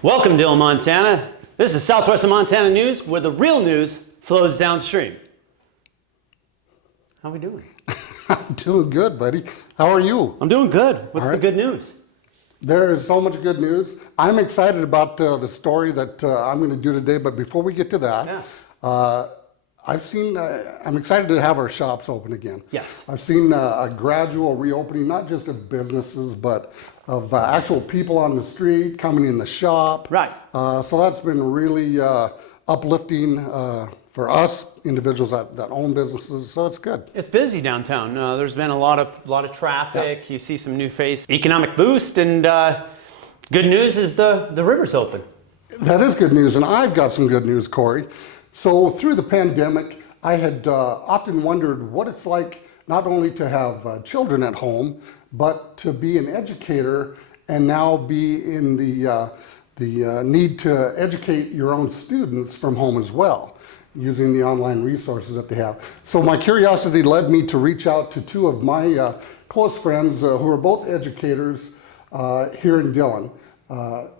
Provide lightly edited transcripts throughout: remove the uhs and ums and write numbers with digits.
Welcome, Dillon, Montana. This is Southwestern Montana News, where the real news flows downstream. How are we doing? I'm doing good, buddy. How are you? I'm doing good. What's All the right. good news? There is so much good news. I'm excited about the story that I'm going to do today, but before we get to that, I'm excited to have our shops open again. Yes. I've seen a gradual reopening, not just of businesses, but of actual people on the street coming in the shop. Right. So that's been really uplifting for us individuals that own businesses. So it's good. It's busy downtown. There's been a lot of traffic. Yeah. You see some new face, economic boost, and good news is the river's open. That is good news, and I've got some good news, Corey. So through the pandemic, I had often wondered what it's like not only to have children at home, but to be an educator and now be in the need to educate your own students from home as well, using the online resources that they have. So my curiosity led me to reach out to two of my close friends who are both educators here in Dillon,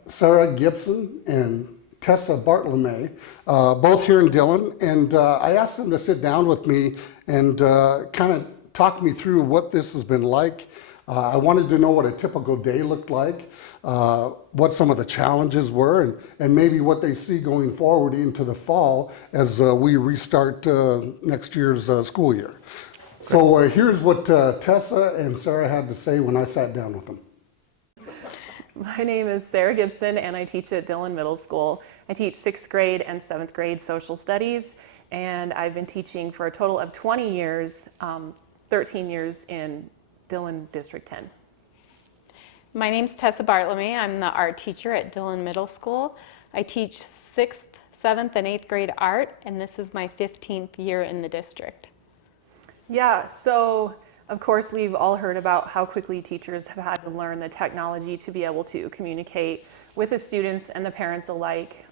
Sarah Gibson and Tessa Bartlome, both here in Dillon, and I asked them to sit down with me and kind of talk me through what this has been like. I wanted to know what a typical day looked like, what some of the challenges were, and maybe what they see going forward into the fall as we restart next year's school year. So here's what Tessa and Sarah had to say when I sat down with them. My name is Sarah Gibson, and I teach at Dillon Middle School. I teach 6th grade and 7th grade social studies, and I've been teaching for a total of 20 years, 13 years in Dillon District 10. My name's Tessa Bartlome. I'm the art teacher at Dillon Middle School. I teach 6th, 7th, and 8th grade art, and this is my 15th year in the district. Yeah, so of course we've all heard about how quickly teachers have had to learn the technology to be able to communicate with the students and the parents alike.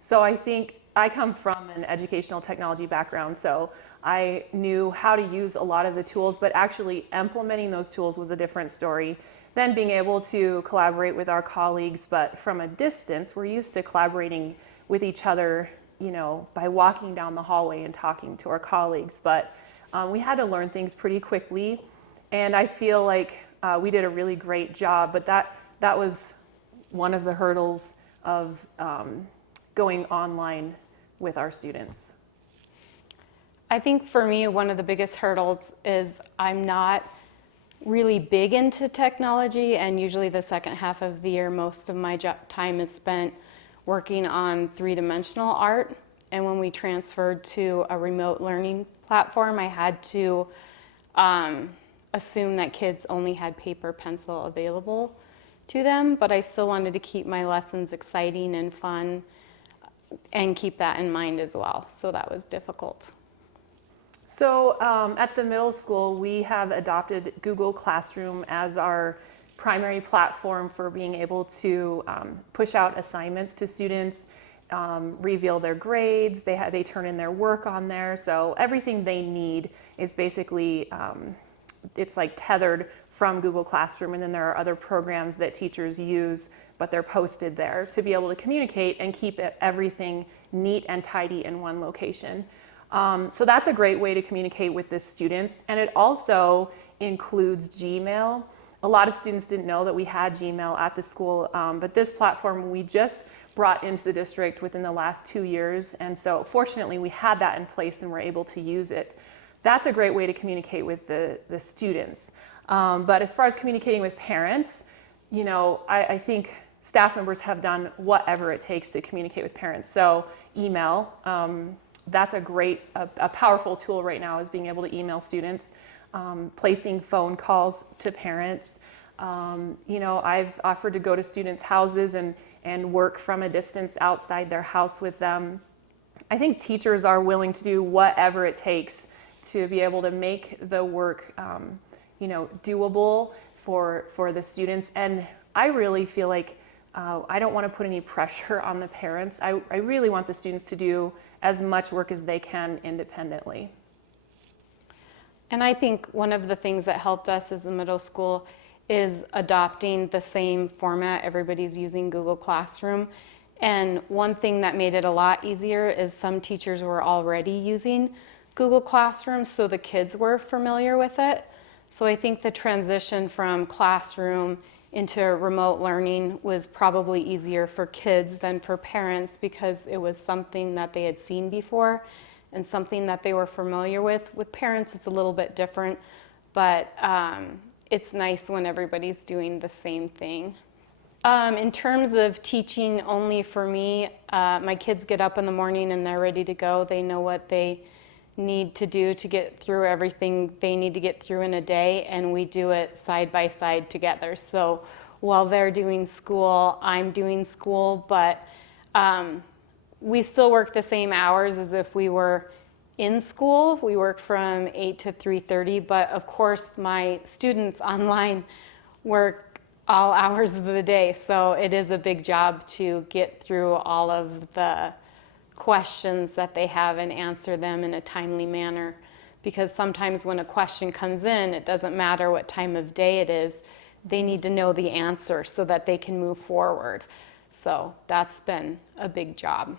So I think I come from an educational technology background, so I knew how to use a lot of the tools, but actually implementing those tools was a different story. Then being able to collaborate with our colleagues, but from a distance, we're used to collaborating with each other, you know, by walking down the hallway and talking to our colleagues. But we had to learn things pretty quickly, and I feel like we did a really great job, but that was one of the hurdles of going online with our students. I think for me, one of the biggest hurdles is I'm not really big into technology, and usually the second half of the year, most of my time is spent working on three-dimensional art. And when we transferred to a remote learning platform, I had to assume that kids only had paper, pencil available to them, but I still wanted to keep my lessons exciting and fun and keep that in mind as well. So that was difficult. So at the middle school, we have adopted Google Classroom as our primary platform for being able to push out assignments to students, reveal their grades, they turn in their work on there. So everything they need is basically, it's like tethered from Google Classroom, and then there are other programs that teachers use, but they're posted there to be able to communicate and keep everything neat and tidy in one location. So that's a great way to communicate with the students, and it also includes Gmail. A lot of students didn't know that we had Gmail at the school, but this platform we just brought into the district within the last 2 years, and so fortunately we had that in place and were able to use it. That's a great way to communicate with the students. But as far as communicating with parents, you know, I think staff members have done whatever it takes to communicate with parents. So email, that's a powerful tool right now, is being able to email students, placing phone calls to parents. You know, I've offered to go to students' houses and work from a distance outside their house with them. I think teachers are willing to do whatever it takes to be able to make the work, you know, doable for the students. And I really feel like I don't want to put any pressure on the parents. I really want the students to do as much work as they can independently. And I think one of the things that helped us as a middle school is adopting the same format. Everybody's using Google Classroom. And one thing that made it a lot easier is some teachers were already using Google Classroom, so the kids were familiar with it. So I think the transition from classroom into remote learning was probably easier for kids than for parents, because it was something that they had seen before and something that they were familiar with. With parents, it's a little bit different, but it's nice when everybody's doing the same thing. In terms of teaching only for me, my kids get up in the morning and they're ready to go. They know what they need to do to get through everything they need to get through in a day, and we do it side by side together. So while they're doing school, I'm doing school, but we still work the same hours as if we were in school. We work from 8 to 3:30, but of course my students online work all hours of the day, so it is a big job to get through all of the questions that they have and answer them in a timely manner, because sometimes when a question comes in, it doesn't matter what time of day it is, they need to know the answer so that they can move forward. So that's been a big job,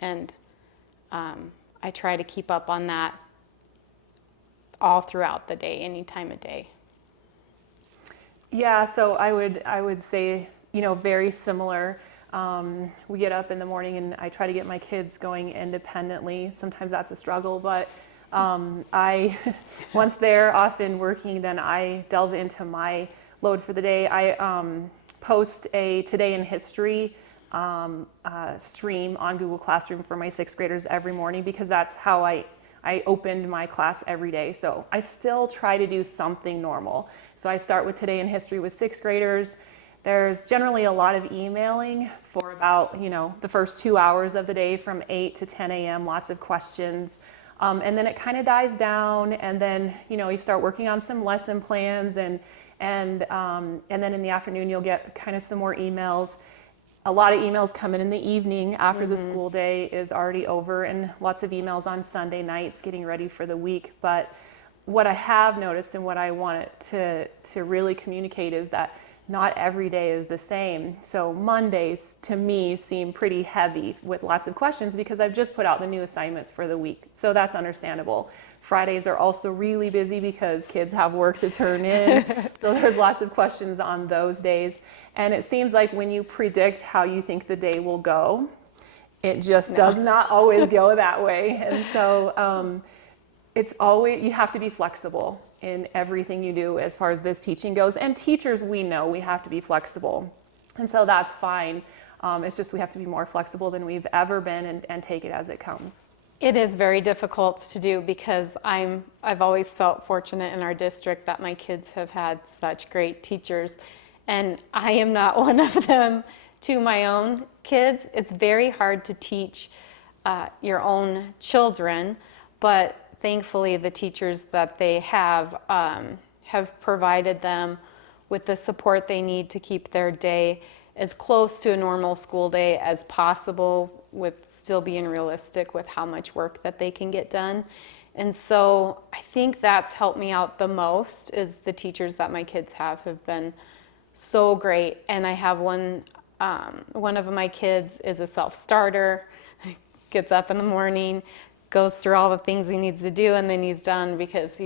and I try to keep up on that all throughout the day, any time of day. Yeah, so I would say, very similar. We get up in the morning and I try to get my kids going independently. Sometimes that's a struggle, but once they're off and working, then I delve into my load for the day. I post a Today in History stream on Google Classroom for my sixth graders every morning, because that's how I opened my class every day. So I still try to do something normal. So I start with Today in History with sixth graders. There's generally a lot of emailing for about, the first 2 hours of the day from 8 to 10 a.m., lots of questions. And then it kind of dies down, and then, you start working on some lesson plans, and then in the afternoon you'll get kind of some more emails. A lot of emails come in the evening after the school day is already over, and lots of emails on Sunday nights getting ready for the week. But what I have noticed and what I want to really communicate is that not every day is the same. So Mondays to me seem pretty heavy with lots of questions, because I've just put out the new assignments for the week. So that's understandable. Fridays are also really busy because kids have work to turn in. So there's lots of questions on those days. And it seems like when you predict how you think the day will go, it just does not always go that way. And so it's always, you have to be flexible in everything you do as far as this teaching goes. And teachers, we know we have to be flexible. And so that's fine. It's just we have to be more flexible than we've ever been, and take it as it comes. It is very difficult to do, because I've always felt fortunate in our district that my kids have had such great teachers, and I am not one of them to my own kids. It's very hard to teach your own children, but thankfully the teachers that they have provided them with the support they need to keep their day as close to a normal school day as possible, with still being realistic with how much work that they can get done. And so I think that's helped me out the most, is the teachers that my kids have been so great. And I have one of my kids is a self-starter, gets up in the morning, goes through all the things he needs to do, and then he's done, because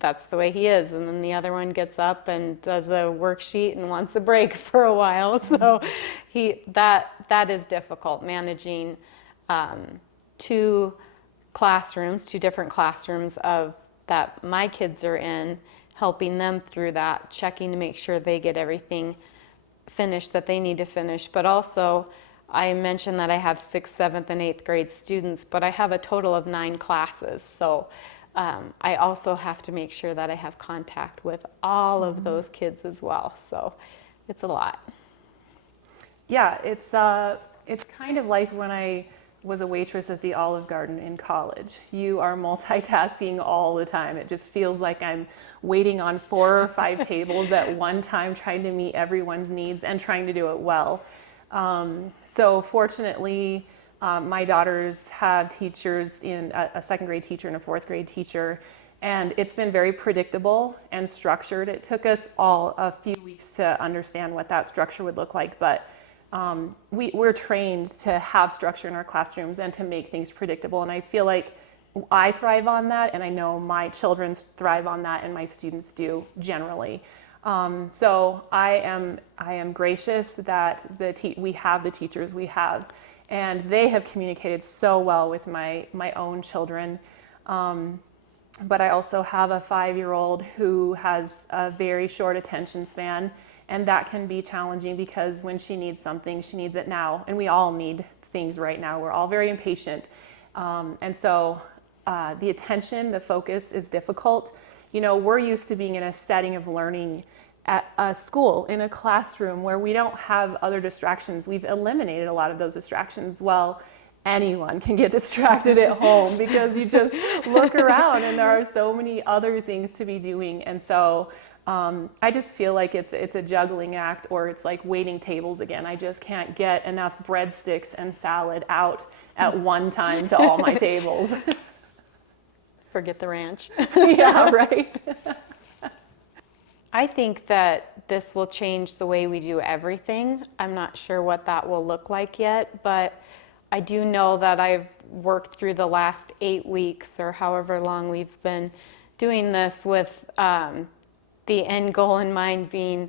that's the way he is. And then the other one gets up and does a worksheet and wants a break for a while. So that is difficult, managing two different classrooms of that my kids are in, helping them through that, checking to make sure they get everything finished that they need to finish. But also, I mentioned that I have 6th, 7th, and 8th grade students, but I have a total of 9 classes. So I also have to make sure that I have contact with all of those kids as well. So it's a lot. Yeah, it's kind of like when I was a waitress at the Olive Garden in college. You are multitasking all the time. It just feels like I'm waiting on 4 or 5 tables at one time, trying to meet everyone's needs and trying to do it well. So fortunately, my daughters have teachers, in a 2nd grade teacher and a 4th grade teacher, And it's been very predictable and structured. It took us all a few weeks to understand what that structure would look like, but we're trained to have structure in our classrooms and to make things predictable. And I feel like I thrive on that, and I know my children thrive on that, and my students do generally. So I am gracious that we have the teachers we have, and they have communicated so well with my own children. But I also have a 5-year-old who has a very short attention span, and that can be challenging because when she needs something, she needs it now. And we all need things right now. We're all very impatient. And so the attention, the focus is difficult. You know, we're used to being in a setting of learning at a school, in a classroom where we don't have other distractions. We've eliminated a lot of those distractions. Well, anyone can get distracted at home because you just look around and there are so many other things to be doing. And so I just feel like it's a juggling act, or it's like waiting tables again. I just can't get enough breadsticks and salad out at one time to all my tables. Forget the ranch. Yeah, right. I think that this will change the way we do everything. I'm not sure what that will look like yet, but I do know that I've worked through the last 8 weeks or however long we've been doing this with the end goal in mind being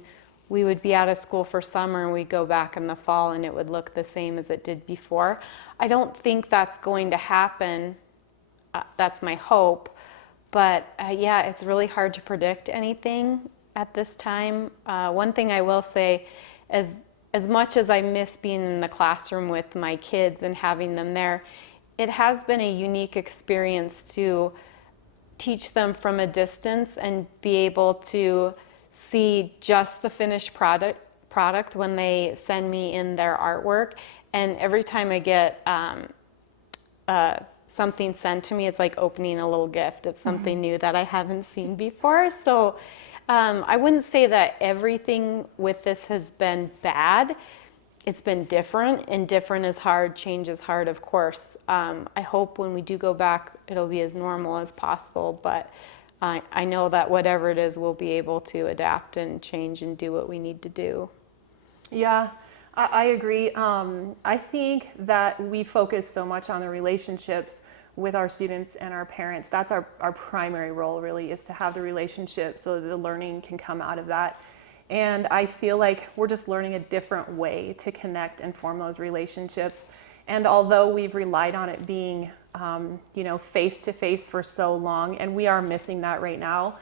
we would be out of school for summer and we'd go back in the fall and it would look the same as it did before. I don't think that's going to happen. That's my hope. But yeah, it's really hard to predict anything at this time. One thing I will say is, as much as I miss being in the classroom with my kids and having them there, it has been a unique experience to teach them from a distance and be able to see just the finished product when they send me in their artwork. And every time I get something sent to me, it's like opening a little gift. It's something new that I haven't seen before. So I wouldn't say that everything with this has been bad. It's been different, and different is hard. Change is hard, of course. I hope when we do go back, it'll be as normal as possible. But I know that whatever it is, we'll be able to adapt and change and do what we need to do. Yeah, I agree. I think that we focus so much on the relationships with our students and our parents. That's our primary role, really, is to have the relationship so that the learning can come out of that. And I feel like we're just learning a different way to connect and form those relationships. And although we've relied on it being, face-to-face for so long, and we are missing that right now,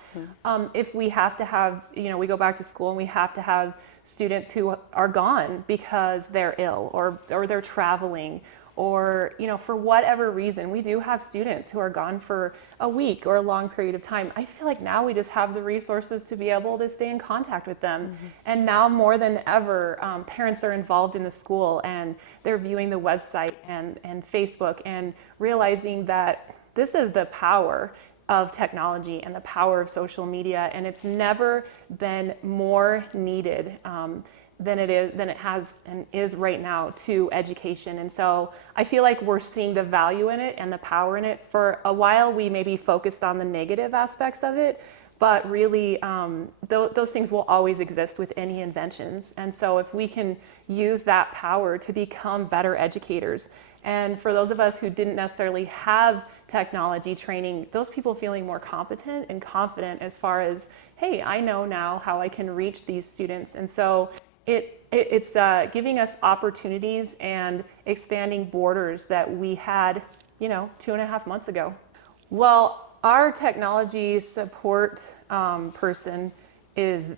if we have to have, we go back to school and we have to have students who are gone because they're ill or they're traveling, or for whatever reason, we do have students who are gone for a week or a long period of time. I feel like now we just have the resources to be able to stay in contact with them. And now more than ever, parents are involved in the school and they're viewing the website and Facebook and realizing that this is the power of technology and the power of social media, and it's never been more needed than it has and is right now to education. And so I feel like we're seeing the value in it and the power in it. For a while, we maybe focused on the negative aspects of it, but really those things will always exist with any inventions. And so if we can use that power to become better educators, and for those of us who didn't necessarily have technology training, those people feeling more competent and confident as far as, hey, I know now how I can reach these students. And so it's giving us opportunities and expanding borders that we had, 2.5 months ago. Well, our technology support person is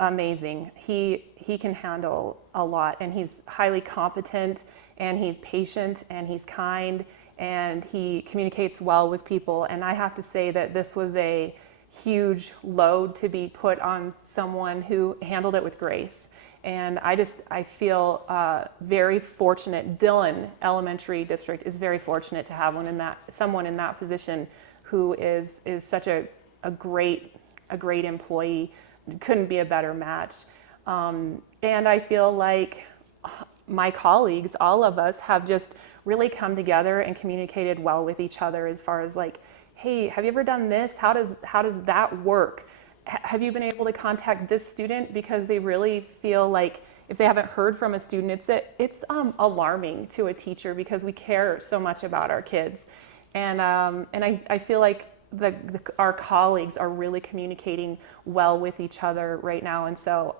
amazing. He can handle a lot, and he's highly competent, and he's patient, and he's kind, and he communicates well with people. And I have to say that this was a huge load to be put on someone who handled it with grace. And I feel very fortunate. Dillon Elementary District is very fortunate to have someone in that position who is such a great employee. Couldn't be a better match. And I feel like my colleagues, all of us, have just really come together and communicated well with each other as far as like, hey, have you ever done this? How does that work? Have you been able to contact this student? Because they really feel like if they haven't heard from a student, it's alarming to a teacher because we care so much about our kids. And I feel like our colleagues are really communicating well with each other right now. And so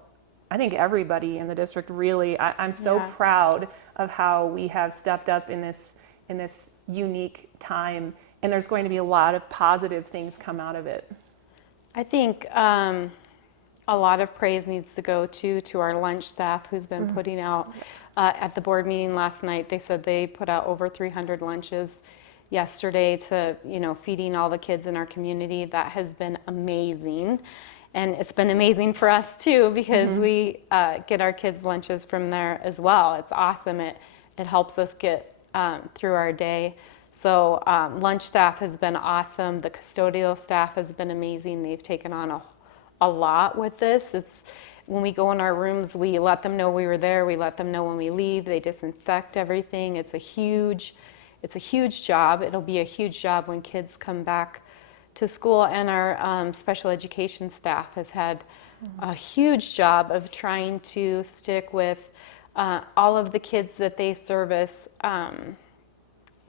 I think everybody in the district really, I'm so proud of how we have stepped up in this unique time. And there's going to be a lot of positive things come out of it. I think a lot of praise needs to go to our lunch staff who's been putting out, at the board meeting last night, they said they put out over 300 lunches yesterday to, feeding all the kids in our community. That has been amazing. And it's been amazing for us too, because we get our kids' lunches from there as well. It's awesome. It helps us get through our day. So lunch staff has been awesome. The custodial staff has been amazing. They've taken on a lot with this. It's when we go in our rooms, we let them know we were there. We let them know when we leave. They disinfect everything. It's a huge job. It'll be a huge job when kids come back to school, and our special education staff has had a huge job of trying to stick with all of the kids that they service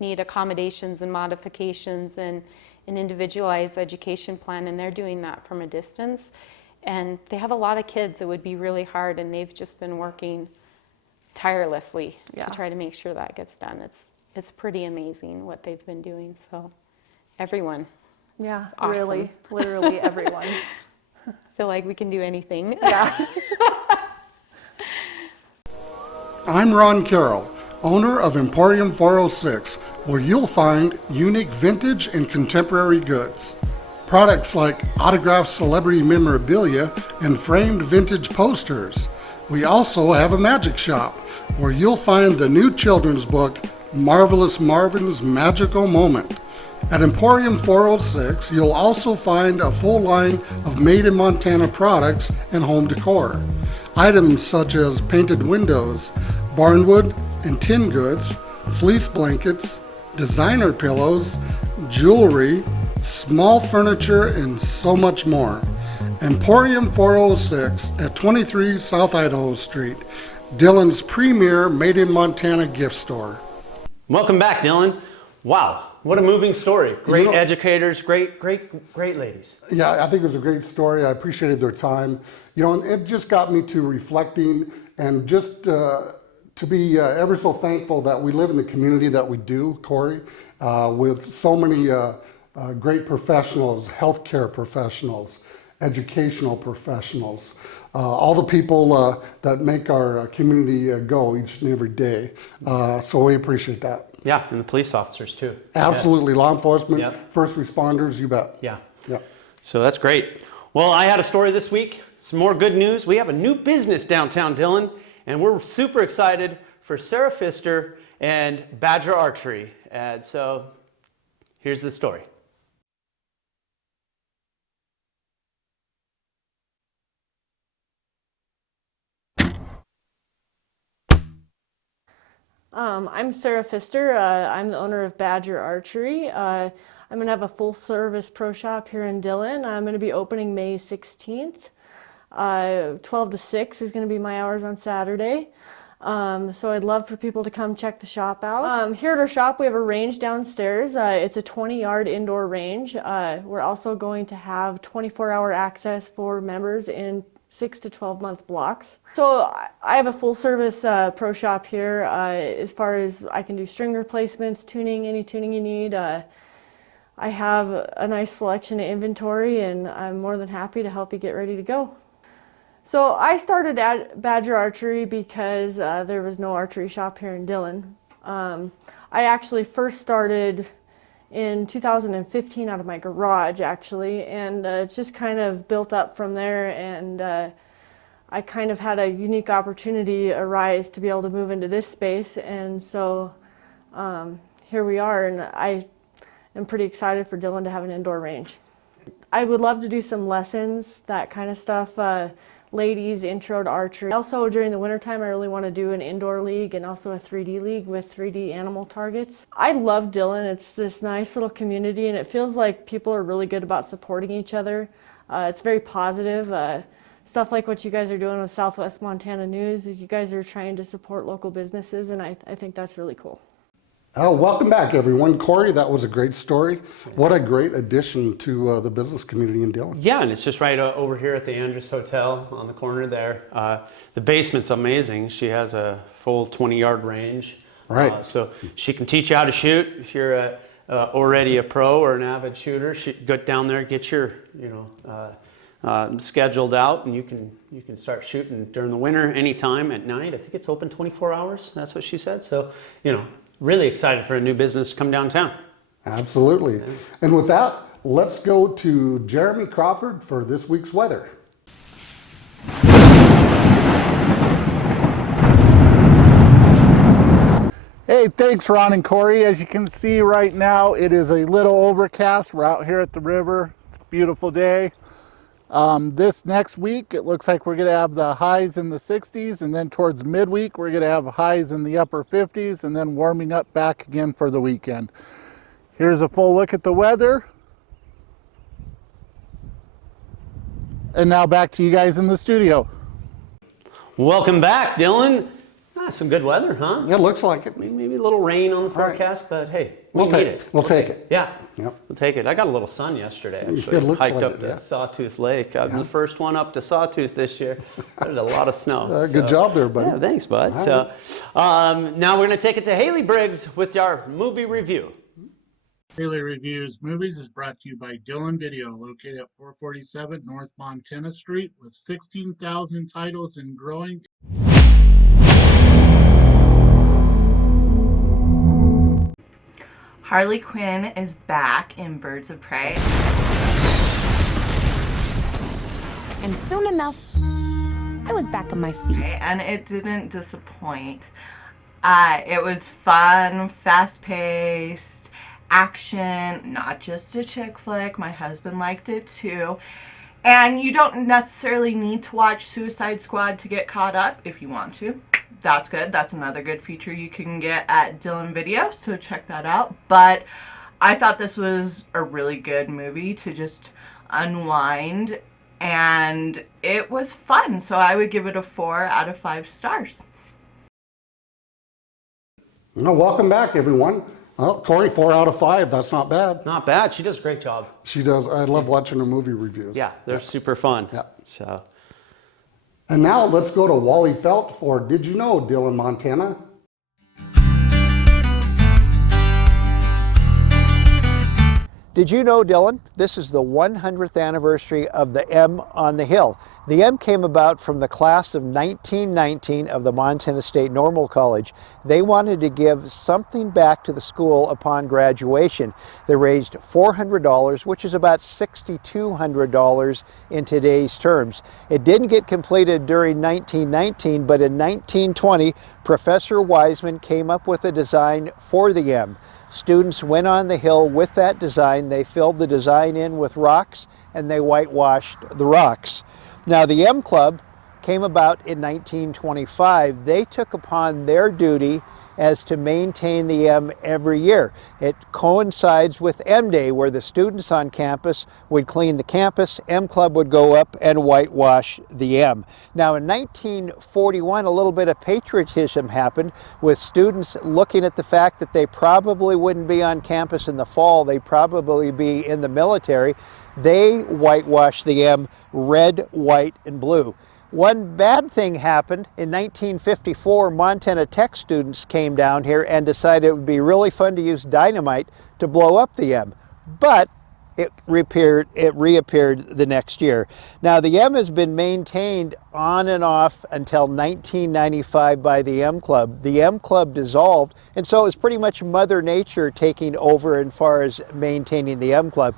need accommodations and modifications and an individualized education plan, and they're doing that from a distance. And they have a lot of kids. It would be really hard, and they've just been working tirelessly to try to make sure that gets done. It's pretty amazing what they've been doing. So everyone. Yeah, awesome. Really, literally everyone. I feel like we can do anything. Yeah. I'm Ron Carroll, owner of Emporium 406, where you'll find unique vintage and contemporary goods. Products like autographed celebrity memorabilia and framed vintage posters. We also have a magic shop, where you'll find the new children's book, Marvelous Marvin's Magical Moment. At Emporium 406, you'll also find a full line of made in Montana products and home decor. Items such as painted windows, barnwood and tin goods, fleece blankets, designer pillows, jewelry, small furniture, and so much more. Emporium 406 at 23 South Idaho Street, Dillon's premier made in Montana gift store. Welcome back, Dylan. Wow, what a moving story. Great educators, great ladies. Yeah, I think it was a great story. I appreciated their time. And it just got me to reflecting and just to be ever so thankful that we live in the community that we do, Corey, with so many great professionals, healthcare professionals, educational professionals, all the people that make our community go each and every day. So we appreciate that. Yeah, and the police officers too. Absolutely, Yes. law enforcement, Yep. first responders, you bet. Yeah. Yeah. So that's great. Well, I had a story this week. Some more good news. We have a new business downtown Dillon, and we're super excited for Sarah Pfister and Badger Archery. And so here's the story. I'm Sarah Pfister. I'm the owner of Badger Archery. I'm going to have a full service pro shop here in Dillon. I'm going to be opening May 16th. 12 to 6 is going to be my hours on Saturday. So I'd love for people to come check the shop out. Here at our shop we have a range downstairs. It's a 20-yard indoor range. We're also going to have 24-hour access for members in 6 to 12-month blocks. So I have a full service pro shop here as far as I can do string replacements, tuning, any tuning you need. I have a nice selection of inventory, and I'm more than happy to help you get ready to go. So I started at Badger Archery because there was no archery shop here in Dillon. I actually first started in 2015 out of my garage, actually, and it's just kind of built up from there, and I kind of had a unique opportunity arise to be able to move into this space, and so here we are, and I am pretty excited for Dillon to have an indoor range. I would love to do some lessons, that kind of stuff. Ladies, intro to archery. Also, during the wintertime, I really want to do an indoor league and also a 3D league with 3D animal targets. I love Dillon. It's this nice little community, and it feels like people are really good about supporting each other. It's very positive. Stuff like what you guys are doing with Southwest Montana News. You guys are trying to support local businesses, and I think that's really cool. Oh, welcome back, everyone. Corey, that was a great story. What a great addition to the business community in Dillon. Yeah, and it's just right over here at the Andrus Hotel on the corner there. The basement's amazing. She has a full 20-yard range. Right. So she can teach you how to shoot. If you're already a pro or an avid shooter, go down there, get your scheduled out, and you can start shooting during the winter anytime at night. I think it's open 24 hours. That's what she said. So, really excited for a new business to come downtown. Absolutely. Yeah. And with that, let's go to Jeremy Crawford for this week's weather. Hey, thanks Ron and Corey. As you can see right now, it is a little overcast. We're out here at the river. It's a beautiful day. This next week, it looks like we're going to have the highs in the 60s, and then towards midweek, we're going to have highs in the upper 50s, and then warming up back again for the weekend. Here's a full look at the weather. And now back to you guys in the studio. Welcome back, Dillon. Some good weather, huh? It looks like it. Maybe a little rain on the forecast, but hey, we need it. We'll take it. Yeah, yep. We'll take it. I got a little sun yesterday, actually. It looks hiked like up it, to yeah. Sawtooth Lake. I was the first one up to Sawtooth this year. There's a lot of snow. Good job there, buddy. Yeah, thanks, bud. All So now we're going to take it to Haley Briggs with our movie review. Haley Reviews Movies is brought to you by Dillon Video, located at 447 North Montana Street with 16,000 titles and growing. Harley Quinn is back in Birds of Prey. And soon enough, I was back on my feet. And it didn't disappoint. It was fun, fast-paced, action, not just a chick flick. My husband liked it too. And you don't necessarily need to watch Suicide Squad to get caught up if you want to. That's good. That's another good feature you can get at Dillon Video, so check that out. But I thought this was a really good movie to just unwind, and it was fun, so I would give it a 4 out of 5 stars. Well, welcome back, everyone. Well, Corey, 4 out of 5. That's not bad. Not bad. She does a great job. She does. I love watching her movie reviews. Yeah, they're super fun. Yeah. So. And now let's go to Wally Feldt for Did You Know, Dillon, Montana? Did you know, Dillon, this is the 100th anniversary of the M on the Hill. The M came about from the class of 1919 of the Montana State Normal College. They wanted to give something back to the school upon graduation. They raised $400, which is about $6,200 in today's terms. It didn't get completed during 1919, but in 1920, Professor Wiseman came up with a design for the M. Students went on the hill with that design. They filled the design in with rocks and they whitewashed the rocks. Now the M Club came about in 1925. They took upon their duty as to maintain the M every year. It coincides with M Day, where the students on campus would clean the campus, M Club would go up and whitewash the M. Now in 1941, a little bit of patriotism happened with students looking at the fact that they probably wouldn't be on campus in the fall, they'd probably be in the military. They whitewashed the M red, white, and blue. One bad thing happened. In 1954, Montana Tech students came down here and decided it would be really fun to use dynamite to blow up the M. But it reappeared the next year. Now the M has been maintained on and off until 1995 by the M Club. The M Club dissolved, and so it was pretty much Mother Nature taking over as far as maintaining the M Club.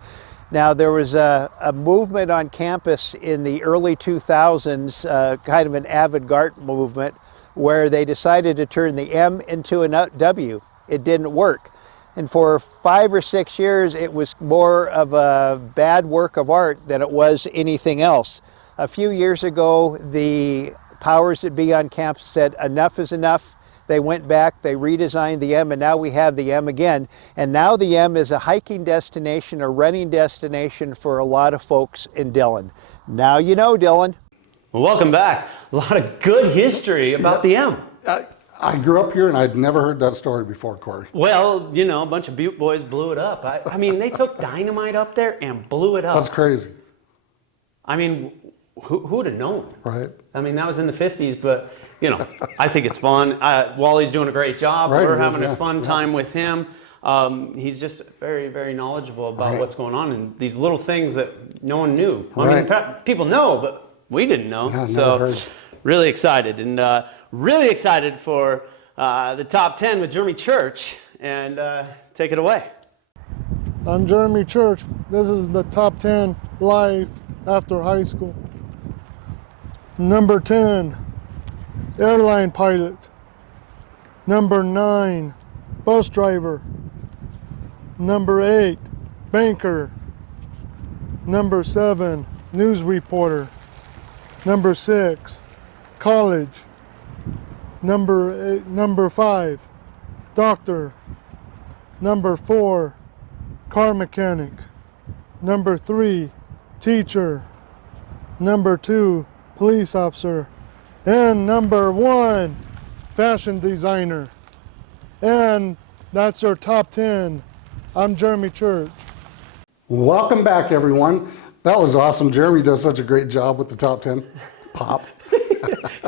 Now, there was a movement on campus in the early 2000s, kind of an avant-garde movement, where they decided to turn the M into a W. It didn't work. And for 5 or 6 years, it was more of a bad work of art than it was anything else. A few years ago, the powers that be on campus said enough is enough. They went back, they redesigned the M, and now we have the M again. And now the M is a hiking destination, a running destination for a lot of folks in Dillon. Now you know, Dillon. Well, welcome back. A lot of good history about the M. I grew up here and I'd never heard that story before, Corey. Well, you know, a bunch of Butte boys blew it up. I mean, they took dynamite up there and blew it up. That's crazy. I mean, who would have known? Right. I mean, that was in the 50s, but, you know, I think it's fun. Wally's doing a great job. Right, We're he is, having a yeah. fun time with him. He's just very, very knowledgeable about Right. what's going on and these little things that no one knew. I Right. mean, people know, but we didn't know. Yeah, never So heard. really excited, and really excited for the top 10 with Jeremy Church. And take it away. I'm Jeremy Church. This is the top 10 life after high school. Number 10, airline pilot. Number 9, bus driver. Number 8, banker. Number 7, news reporter. Number 6, college. Number 5, doctor. Number 4, car mechanic. Number 3, teacher. Number 2, police officer. And number 1, fashion designer. And that's our top 10. I'm Jeremy Church. Welcome back, everyone. That was awesome. Jeremy does such a great job with the top 10. Pop.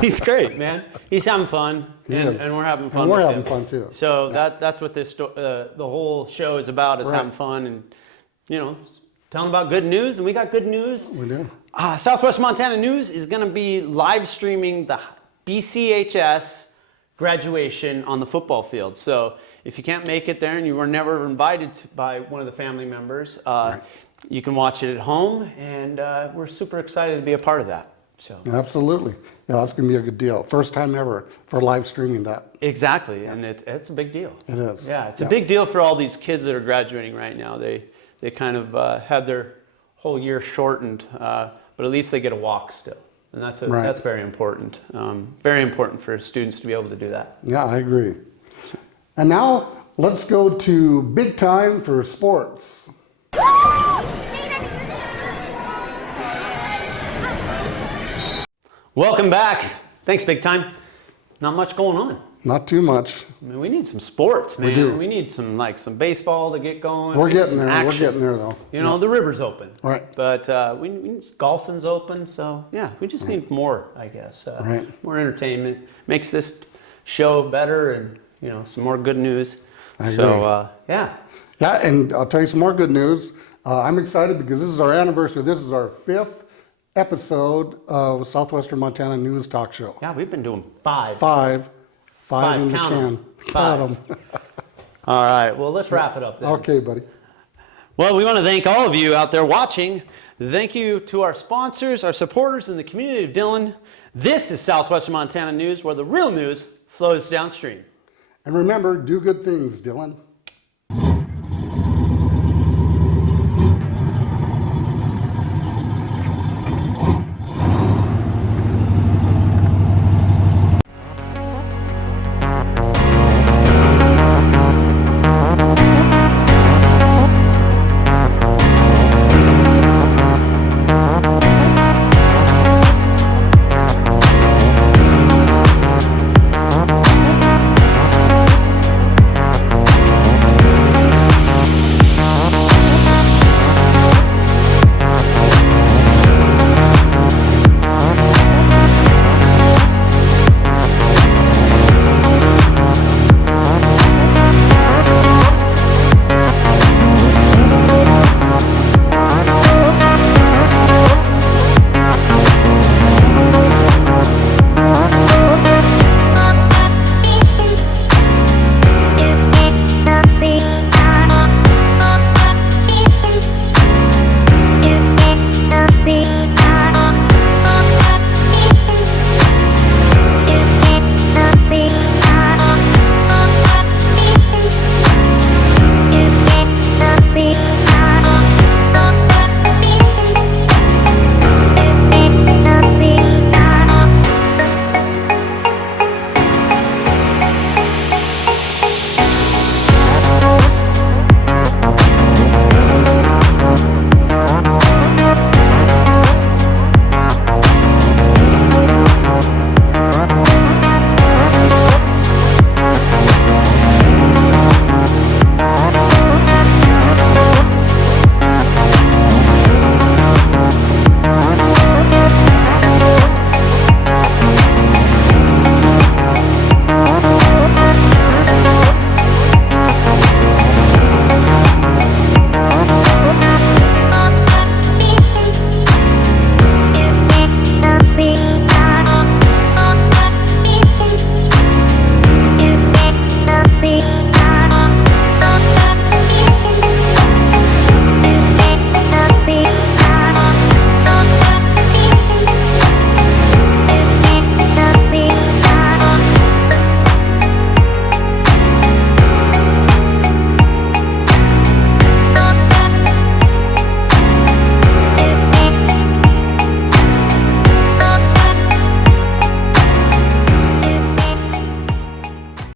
He's great, man. He's having fun, He and, is. and we're having fun. And we're with having him. fun, too. So that's what the whole show is about, is Right. having fun and, you know, telling about good news. And we got good news. We do. Southwestern Montana News is going to be live streaming the BCHS graduation on the football field. So if you can't make it there and you were never invited by one of the family members, you can watch it at home, and we're super excited to be a part of that. So Absolutely. Yeah, that's going to be a good deal. First time ever for live streaming that. exactly, and it's a big deal. It is. Yeah, it's a big deal for all these kids that are graduating right now. They kind of had their whole year shortened, but at least they get a walk still, and that's very important. Very important for students to be able to do that. Yeah, I agree. And now let's go to big time for sports. Welcome back. Thanks, Big Time. Not much going on. Not too much. I mean, we need some sports, man. do. We need some baseball to get going. We're We need getting some there. action. We're getting there, though. You know, the river's open. Right. But we need golfing's open, so yeah, we just need more, I guess. Right. More entertainment. Makes this show better, and, you know, some more good news. So, yeah. Yeah, and I'll tell you some more good news. I'm excited because this is our anniversary. This is our 5th episode of Southwestern Montana News Talk Show. Yeah, we've been doing 5. Five in the count can. 'em. Count 'em. All right, well, let's wrap it up then. Okay, buddy. Well, we want to thank all of you out there watching. Thank you to our sponsors, our supporters in the community of Dillon. This is Southwestern Montana News, where the real news flows downstream. And remember, do good things, Dylan.